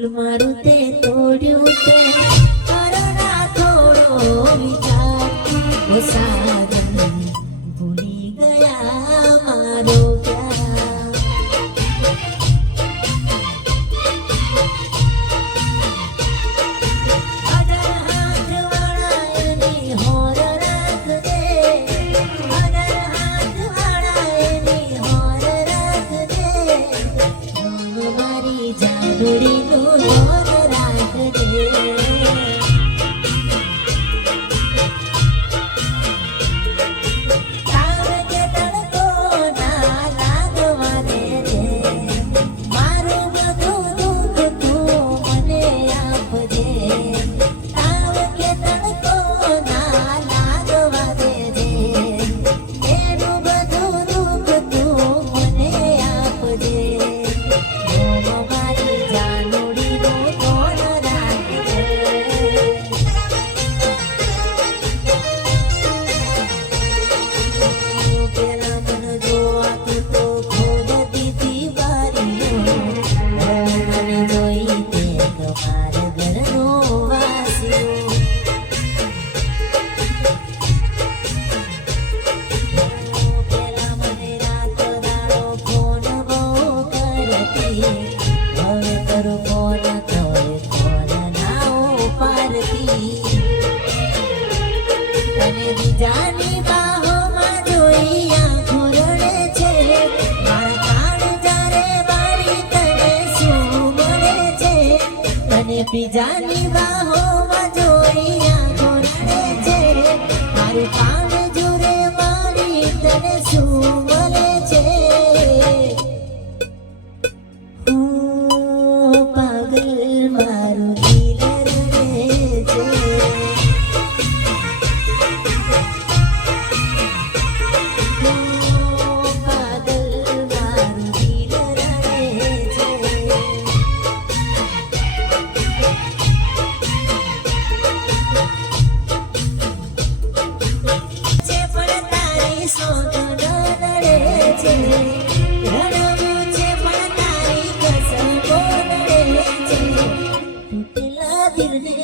મારું તે તોડ્યું તે કરના થોડો વિચાર ઓ સાજન ભૂલી ગયા મારો પ્યાર અડર હાથ વાળા એની હોર રાખજે અડર હાથ વાળા એની હોર રાખજે મારી જાદુડીનું હોર રાખજે બીજાની બાહોમાં જોઈ આંખો રડે છે મારા કાન જારે વાળી તને શું મળે છે અને બીજાની બાહોમાં જોઈ આંખો રડે છે મારું કાન જોરે વાળી તને શું મળે છે પાગલ મારું દિલ રડે છે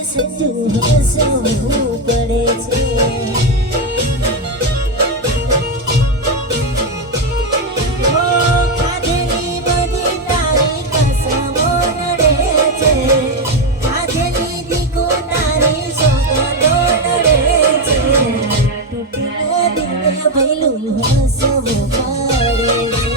સંજોવું પડે છે ખાધેલી બધી તારી કસમો નડે છે ખાધેલી દીકો તારી સોગંદો નડે છે તૂટેલા દિલને ભઈલું હસવું પડે છે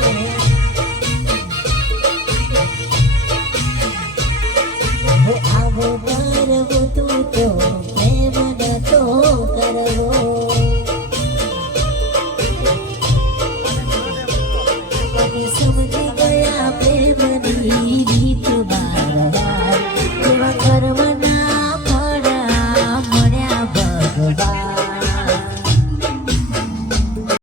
આવો કરવું તું તો પ્રેમ નતો કરવો